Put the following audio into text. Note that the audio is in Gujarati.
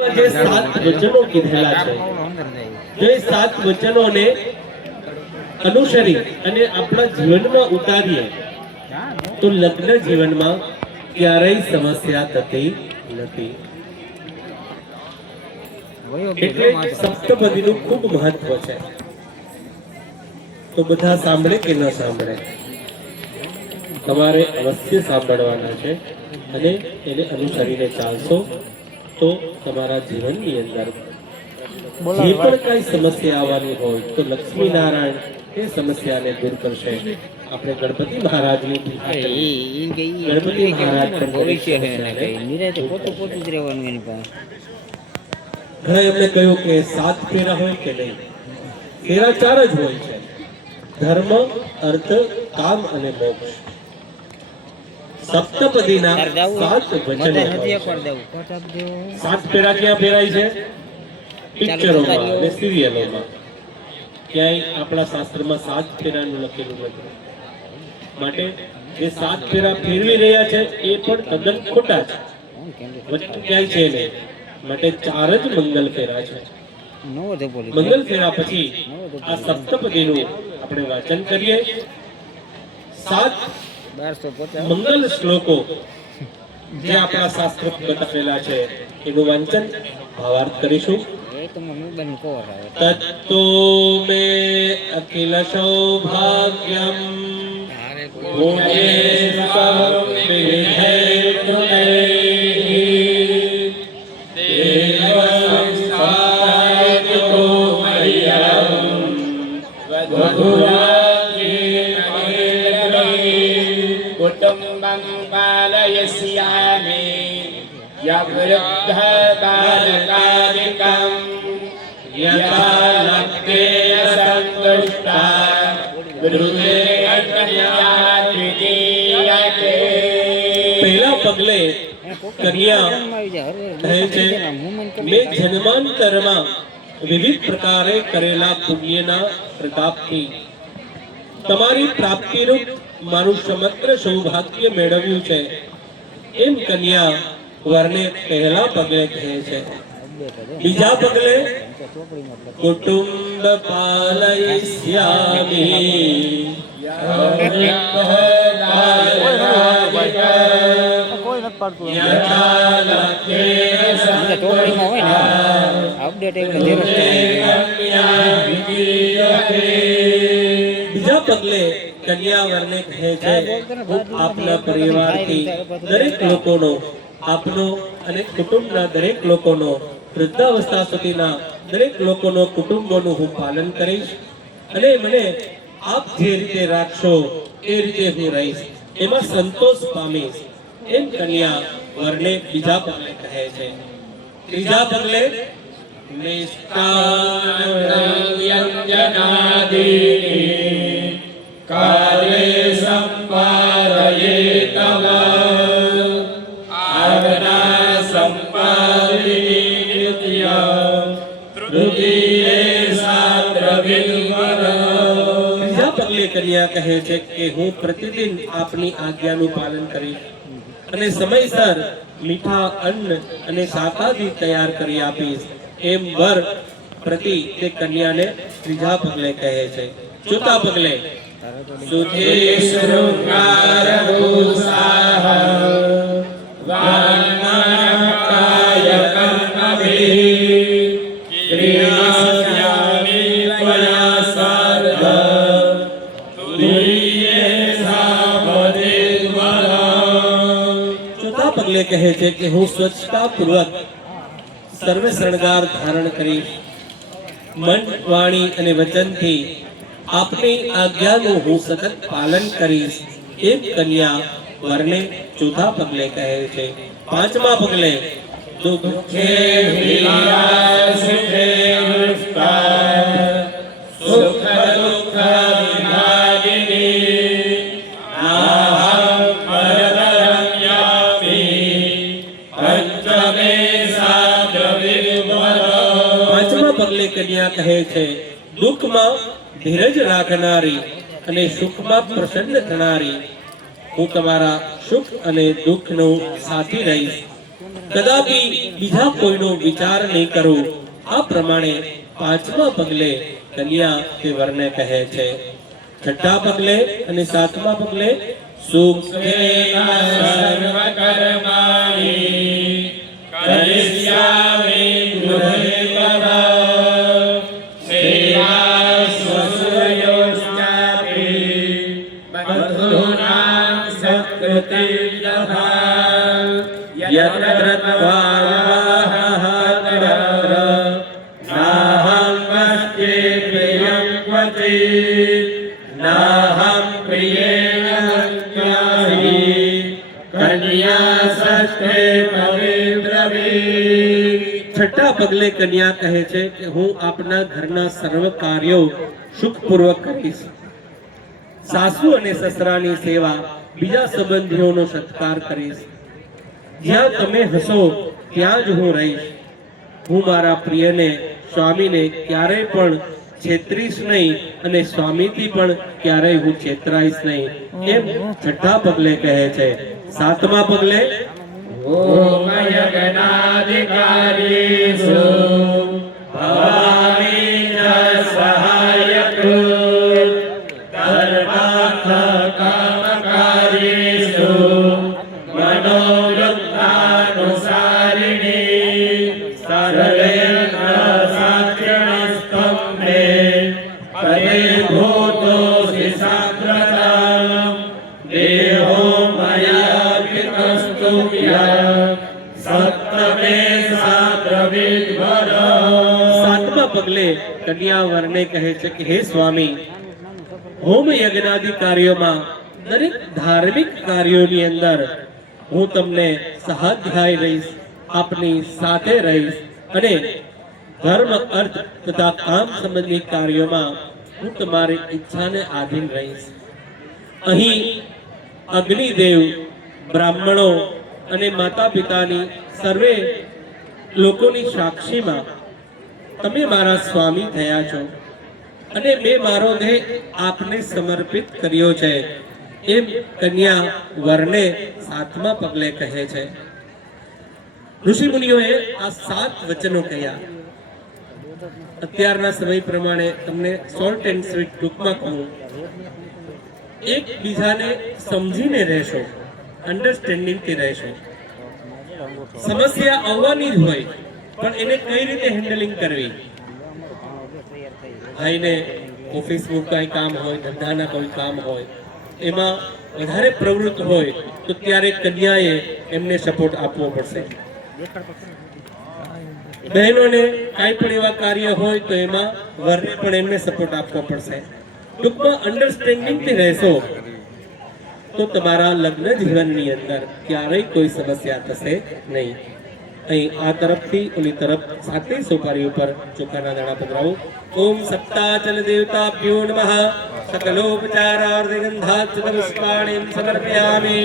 જે 7 વચનો કીધેલા છે, જે 7 વચનોને અનુસરી અને આપણા જીવનમાં ઉતારીએ તો લગ્ન જીવનમાં ક્યારેય સમસ્યા થતી નથી. એટલે સપ્તપદીનું ખૂબ મહત્વ છે. તો બધા સાંભળે કે ન સાંભળે, તમારે અવશ્ય સાંભળવાના છે અને એને અનુસરીને ચાલશો તો તમારા જીવનની અંદર જે પણ કઈ સમસ્યા આવવાની હોય તો લક્ષ્મી નારાયણ એ સમસ્યાને દૂર કરશે. આપણે ગણપતિ મહારાજની ગણપતિ મહારાજ ઘણા એમને કહ્યું કે 7 ફેરા હોય કે નહીં, ફેરા 4 જ હોય છે: ધર્મ, અર્થ, કામ અને મોક્ષ. સપ્તપદીના 7 વચનો. 7 ફેરા ક્યાં ફેરાય છે? પિક્ચરોમાં અને સિરિયલોમાં. ક્યાંય આપણા શાસ્ત્રમાં 7 ફેરાનું લખેલું નથી. માટે જે 7 ફેરા ફેરવી રહ્યા છે એ પણ તદ્દન ખોટા છે. વચન ક્યાંય છે નહીં. માટે 4 જ મંગલ ફેરા છે. મંગલ ફેરા પછી આ સપ્તપદીનું આપણે વાંચન કરીએ. 7 મંગલ શ્લોકો જે આપણા શાસ્ત્ર બતાવેલા છે એનું વાંચન ભાવાર્થ કરીશું. તત્તો મે અખિલ સૌભાગ્યમ कुटुम्बं पालयस्यामि यवृद्धः बालकादिकं यथा लक्ष्मीः सन्तुष्टा गृहे कन्या द्वितीयके. પહેલા પગલે કન્યા કહે છે, મેં જન્માંતરમાં વિવિધ પ્રકારે કરેલા પુણ્યના પ્રતાપથી તમારી પ્રાપ્તિરૂપ મારું સમગ્ર સૌભાગ્ય મેળવ્યું છે. એમ કન્યા વરને પહેલા પગલે કહે છે. બીજા પગલે કુટુંબ પાલયિષ્યામિ બીજા પગલે કન્યાવરને કહે છે, હું આપના પરિવારથી દરેક લોકોનો, આપનો અને કુટુંબના દરેક લોકોનો, વૃદ્ધાવસ્થા સુધીના દરેક લોકોનો, કુટુંબોનું હું પાલન કરીશ અને મને આપ જે રીતે રાખશો એ રીતે હું રહીશ, એમાં સંતોષ પામીશ. એમ કન્યા વરને બીજા પગલે કહે છે. ત્રીજા પગલે નિષ્કામ્યંજનાદીની કાલે સંપારયેતમ આગના સંપાદિની નિત્ય તૃતીયે સાદ્રવિલ્વર. ત્રીજા પગલે કન્યા કહે છે કે હું પ્રતિદિન આપની આજ્ઞાનું પાલન કરીશ અને સમયસર મીઠા અન્ન અને શાકાદી તૈયાર કરી આપીશ. એમ વર પ્રતિ તે કન્યાને ત્રીજા પગલે કહે છે. ચોથા પગલે સુધે શૃંગાર ભૂષાહ વાન્માનકાય કર્મભિ ક્રિયાસ્યામિ ત્વયા સાર્ધ તુરીયે સાવધિર્વર. ચોથા પગલે કહે છે કે હું સ્વચ્છતા પૂર્વક સર્વે શણગાર ધારણ કરીશ. મન, વાણી અને વચનથી આપની આજ્ઞાનું હું સતત પાલન કરીશ. એમ કન્યા વરને ચોથા પગલે કહે છે. પાંચમા પગલે દુઃખે વિલાસિતે દુષ્કા સુખ દુઃખ વિભાગિની નાહં પરતરમ્યામિ પંચમે સાદ્રવિલ્વર. પાંચમા પગલે કન્યા કહે છે, દુઃખમાં ધીરજ રાખનારી અને સુખમાં પ્રસન્ન થનારી હું તમારા સુખ અને દુઃખનો સાથી રહીશ. કદાપી બીજા કોઈનો વિચાર નહીં કરું. આ પ્રમાણે પાંચમા પગલે કન્યા તે વરને કહે છે. છઠ્ઠા પગલે અને સાતમા પગલે સુખેન સર્વ કર્માણિ કરિષ્યામિ ગૃહે તવ સેવા સ્વસ્વયોશ્ચાપિ બન્ધૂનાં સત્કૃતિ લભા યત્ર ત્વાહાતર નાહં વસ્તે પ્રિયં ક્વચિत् નાહં પ્રિયેણ વક્ષ્યામિ કન્યા સસ્તે પવિત્રવી. છઠ્ઠા પગલે કન્યા કહે છે કે હું આપના ઘરના સર્વ કાર્યો સુખપૂર્વક કરીશ. સાસુ અને સસરાની સેવા, બીજા સંબંધીઓનો સત્કાર કરીશ. જ્યાં તમે હશો ત્યાં જ હું રહીશ. હું મારા પ્રિયને સ્વામીને ક્યારેય પણ છેતરીશ નહીં અને સ્વામીથી પણ ક્યારેય હું છેતરાઈશ નહીં, એમ છઠ્ઠા પગલે કહે છે. સાતમા પગલે ઓમ યજ્ઞાધિકારીષુ ભવામિ ચ સહાયકૃત ધર્માર્થ કામકારીષુ મનોવૃત્તાનુસારિણી સર્વેન્દ્ર સાક્ષિણસ્ત્વં મે પદે ભૂતોऽસि સામ્પ્રતમ દેહો મયા વિતસ્તુ સત્તમે સાત્રવિદ્વર. સાતમા પગલે કન્યા વરને કહે છે કે હે સ્વામી, હોમ યજ્ઞાદિ કાર્યોમાં, દરેક ધાર્મિક કાર્યોની અંદર હું તમને સહાધ્યાય રહીશ, આપની સાથે રહીશ અને ધર્મ, અર્થ તથા કામ સંબંધી કાર્યોમાં હું તમારી ઈચ્છાને આધીન રહીશ. અહીં અગ્નિદેવ, બ્રાહ્મણો અને માતા પિતાની સર્વે લોકોની સાક્ષીમાં તમે મારા સ્વામી થયા છો અને મેં મારો દેહ આપને સમર્પિત કર્યો છે, એમ કન્યા વરને સાતમા પગલે કહે છે. ઋષિ મુનિઓએ આ 7 વચનો કહ્યા. અત્યારના સમય પ્રમાણે તમને શોર્ટ એન્ડ સ્વીટ ટૂંકમાં કહું. એકબીજાને સમજીને રહેશો, અન્ડરસ્ટેન્ડિંગ થી રહેશો. સમસ્યા આવવાની જ હોય, પણ એને કઈ રીતે હેન્ડલિંગ કરવી. ભાઈને ઓફિસનું કઈ કામ હોય, ધંધાના કોઈ કામ હોય, એમાં વધારે પ્રવૃત્ત હોય તો ત્યારે કન્યાએ એમને સપોર્ટ આપવો પડશે. બહેનોને કાંઈ પણ એવા કાર્ય હોય તો એમાં વરને પણ એમને સપોર્ટ આપવો પડશે. ટૂંકમાં અન્ડરસ્ટેન્ડિંગ થી રહેશો તો તમારા લગ્ન જીવનની અંદર ક્યારેય કોઈ સમસ્યા થશે નહીં. અહીં આ તરફથી ઓલી તરફ 7 સોપારી ઉપર ચોખાના દાણા પધરાવો. ઓમ સપ્તાચલ દેવતાભ્યો નમઃ. સકલોપચારાર્થ ગંધાચલ પુષ્પાણિ સમર્પયામિ.